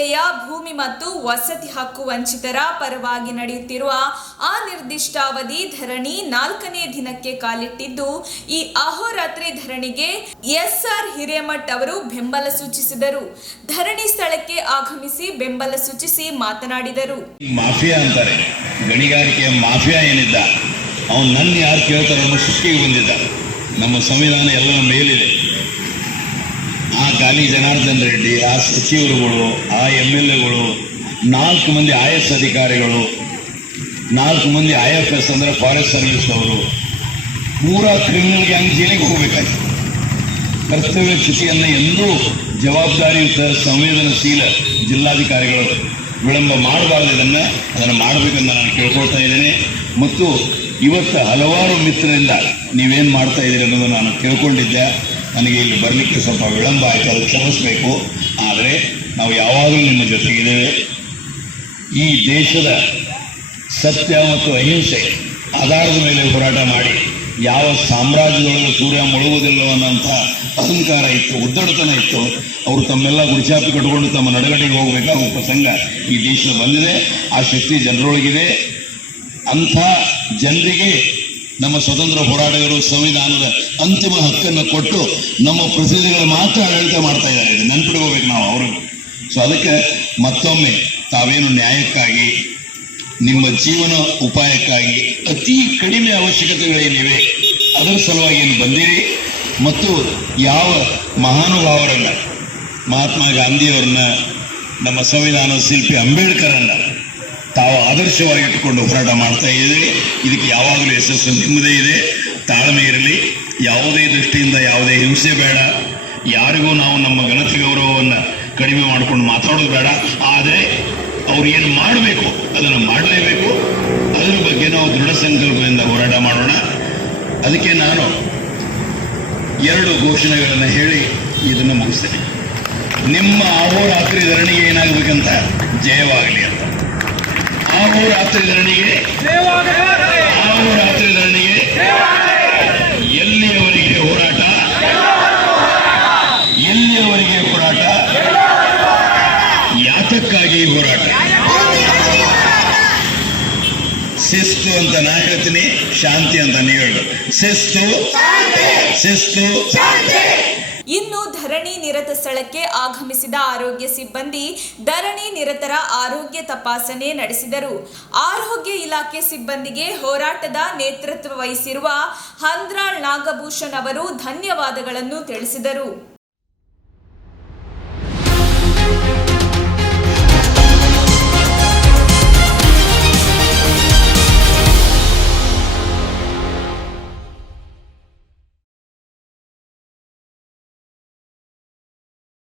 ಜಿಲ್ಲೆಯ ಭೂಮಿ ಮತ್ತು ವಸತಿ ಹಕ್ಕು ವಂಚಿತರ ಪರವಾಗಿ ನಡೆಯುತ್ತಿರುವ ಅನಿರ್ದಿಷ್ಟಾವಧಿ ಧರಣಿ 4ನೇ ದಿನಕ್ಕೆ ಕಾಲಿಟ್ಟಿದ್ದು, ಈ ಅಹೋರಾತ್ರಿ ಧರಣಿಗೆ ಎಸ್ಆರ್ ಹಿರೇಮಠ್ ಅವರು ಬೆಂಬಲ ಸೂಚಿಸಿದರು. ಧರಣಿ ಸ್ಥಳಕ್ಕೆ ಆಗಮಿಸಿ ಬೆಂಬಲ ಸೂಚಿಸಿ ಮಾತನಾಡಿದರು. ಮಾಫಿಯಾ ಅಂತಾರೆ, ಗಣಿಗಾರಿಕೆಯ ಮಾಫಿಯಾ ಏನಿದ್ದ ಅವನು ನನ್ನ ಯಾರು ಕೇಳ್ತಾರೋ ಅನ್ನೋ ಸೃಷ್ಟಿಗೆ ಬಂದಿದ್ದ. ನಮ್ಮ ಸಂವಿಧಾನ ಎಲ್ಲರ ಮೇಲಿದೆ. ಆ ಗಾಲಿ ಜನಾರ್ದನ್ ರೆಡ್ಡಿ, ಆ ಸಚಿವರುಗಳು, ಆ MLAಗಳು, 4 ಮಂದಿ IAS ಅಧಿಕಾರಿಗಳು, 4 ಮಂದಿ IFS ಅಂದರೆ ಫಾರೆಸ್ಟ್ ಸರ್ವಿಸ್ ಅವರು, ಪೂರಾ ಕ್ರಿಮಿನಲ್ ಗ್ಯಾಂಗ್ ಜೈಲಿಗೆ ಹೋಗಬೇಕಾಗಿ ಕರ್ತವ್ಯ ಚ್ಯುತಿಯನ್ನು ಎಂದೂ ಜವಾಬ್ದಾರಿಯುತ ಸಂವೇದನಶೀಲ ಜಿಲ್ಲಾಧಿಕಾರಿಗಳು ವಿಳಂಬ ಮಾಡಬಾರ್ದು. ಅದನ್ನು ಮಾಡಬೇಕಂತ ನಾನು ಕೇಳ್ಕೊಳ್ತಾ ಇದ್ದೇನೆ. ಮತ್ತು ಇವತ್ತು ಹಲವಾರು ಮಿತ್ರರಿಂದ ನೀವೇನು ಮಾಡ್ತಾ ಇದ್ದೀರಿ ಅನ್ನೋದು ನಾನು ಕೇಳ್ಕೊಂಡಿದ್ದೆ. ನನಗೆ ಇಲ್ಲಿ ಬರಲಿಕ್ಕೆ ಸ್ವಲ್ಪ ವಿಳಂಬ ಆಯಿತು, ಅದು ಕ್ಷಮಿಸಬೇಕು. ಆದರೆ ನಾವು ಯಾವಾಗಲೂ ನಿಮ್ಮ ಜೊತೆಗಿದ್ದೇವೆ. ಈ ದೇಶದ ಸತ್ಯ ಮತ್ತು ಅಹಿಂಸೆ ಆಧಾರದ ಮೇಲೆ ಹೋರಾಟ ಮಾಡಿ ಯಾವ ಸಾಮ್ರಾಜ್ಯದೊಳಗೆ ಸೂರ್ಯ ಮುಳುಗುವುದಿಲ್ಲ ಅನ್ನೋಂಥ ಅಹಂಕಾರ ಇತ್ತು, ಉದ್ದಡತನ ಇತ್ತು. ಅವರು ತಮ್ಮೆಲ್ಲ ಗುಡಿಚಾಪಿ ಕಟ್ಕೊಂಡು ತಮ್ಮ ನಡಗಡೆಗೆ ಹೋಗಬೇಕಾದ ಪ್ರಸಂಗ ಈ ದೇಶದಲ್ಲಿ ಬಂದಿದೆ. ಆ ಶಕ್ತಿ ಜನರೊಳಗಿದೆ. ಅಂಥ ಜನರಿಗೆ ನಮ್ಮ ಸ್ವತಂತ್ರ ಹೋರಾಟಗಾರರು ಸಂವಿಧಾನದ ಅಂತಿಮ ಹಕ್ಕನ್ನು ಕೊಟ್ಟು ನಮ್ಮ ಪ್ರತಿನಿಧಿಗಳು ಮಾತ್ರ ಆಡಳಿತ ಮಾಡ್ತಾ ಇದ್ದಾರೆ. ಇದು ನೆನ್ಪಿಡ್ಕೋಬೇಕು ನಾವು ಅವ್ರಿಗೆ. ಸೊ ಅದಕ್ಕೆ ಮತ್ತೊಮ್ಮೆ ತಾವೇನು ನ್ಯಾಯಕ್ಕಾಗಿ, ನಿಮ್ಮ ಜೀವನ ಉಪಾಯಕ್ಕಾಗಿ ಅತಿ ಕಡಿಮೆ ಅವಶ್ಯಕತೆಗಳೇನಿವೆ ಅದರ ಸಲುವಾಗಿ ಏನು ಬಂದಿರಿ, ಮತ್ತು ಯಾವ ಮಹಾನುಭಾವರನ್ನ, ಮಹಾತ್ಮ ಗಾಂಧಿಯವರನ್ನ, ನಮ್ಮ ಸಂವಿಧಾನದ ಶಿಲ್ಪಿ ಅಂಬೇಡ್ಕರನ್ನ ತಾವು ಆದರ್ಶವಾಗಿ ಇಟ್ಟುಕೊಂಡು ಹೋರಾಟ ಮಾಡ್ತಾ ಇದ್ದೀರಿ. ಇದಕ್ಕೆ ಯಾವಾಗಲೂ ಯಶಸ್ಸು ನಿಮ್ಮದೇ ಇದೆ. ತಾಳ್ಮೆ ಇರಲಿ. ಯಾವುದೇ ದೃಷ್ಟಿಯಿಂದ ಯಾವುದೇ ಹಿಂಸೆ ಬೇಡ. ಯಾರಿಗೂ ನಾವು ನಮ್ಮ ಘನತೆ ಗೌರವವನ್ನು ಕಡಿಮೆ ಮಾಡಿಕೊಂಡು ಮಾತಾಡೋದು ಬೇಡ. ಆದರೆ ಅವ್ರು ಏನು ಮಾಡಬೇಕು ಅದನ್ನು ಮಾಡಲೇಬೇಕು. ಅದರ ಬಗ್ಗೆ ನಾವು ದೃಢ ಸಂಕಲ್ಪದಿಂದ ಹೋರಾಟ ಮಾಡೋಣ. ಅದಕ್ಕೆ ನಾನು 2 ಘೋಷಣೆಗಳನ್ನು ಹೇಳಿ ಇದನ್ನು ಮುಗಿಸ್ತೇನೆ. ನಿಮ್ಮ ಅಹೋರಾತ್ರಿ ಧರಣಿಗೆ ಏನಾಗಬೇಕಂತ ಜಯವಾಗಲಿ ಅಂತ. ಅಹೋರಾತ್ರಿ ಧರಣಿಗೆ, ಅಹೋರಾತ್ರಿ ಧರಣಿಗೆ ಎಲ್ಲಿಯವರೆಗೆ ಹೋರಾಟ, ಎಲ್ಲಿಯವರೆಗೆ ಹೋರಾಟ, ಯಾತಕ್ಕಾಗಿ ಹೋರಾಟ. ಶಿಸ್ತು ಅಂತ ನಾ ಹೇಳ್ತೀನಿ, ಶಾಂತಿ ಅಂತ ನೀವು ಹೇಳು. ಶಿಸ್ತು, ಶಿಸ್ತು. ಇನ್ನು ಧರಣಿ ನಿರತ ಸ್ಥಳಕ್ಕೆ ಆಗಮಿಸಿದ ಆರೋಗ್ಯ ಸಿಬ್ಬಂದಿ ಧರಣಿ ನಿರತರ ಆರೋಗ್ಯ ತಪಾಸಣೆ ನಡೆಸಿದರು. ಆರೋಗ್ಯ ಇಲಾಖೆ ಸಿಬ್ಬಂದಿಗೆ ಹೋರಾಟದ ನೇತೃತ್ವ ವಹಿಸಿರುವ ಹಂದ್ರಾಳ್ ನಾಗಭೂಷಣ್ ಅವರು ಧನ್ಯವಾದಗಳನ್ನು ತಿಳಿಸಿದರು.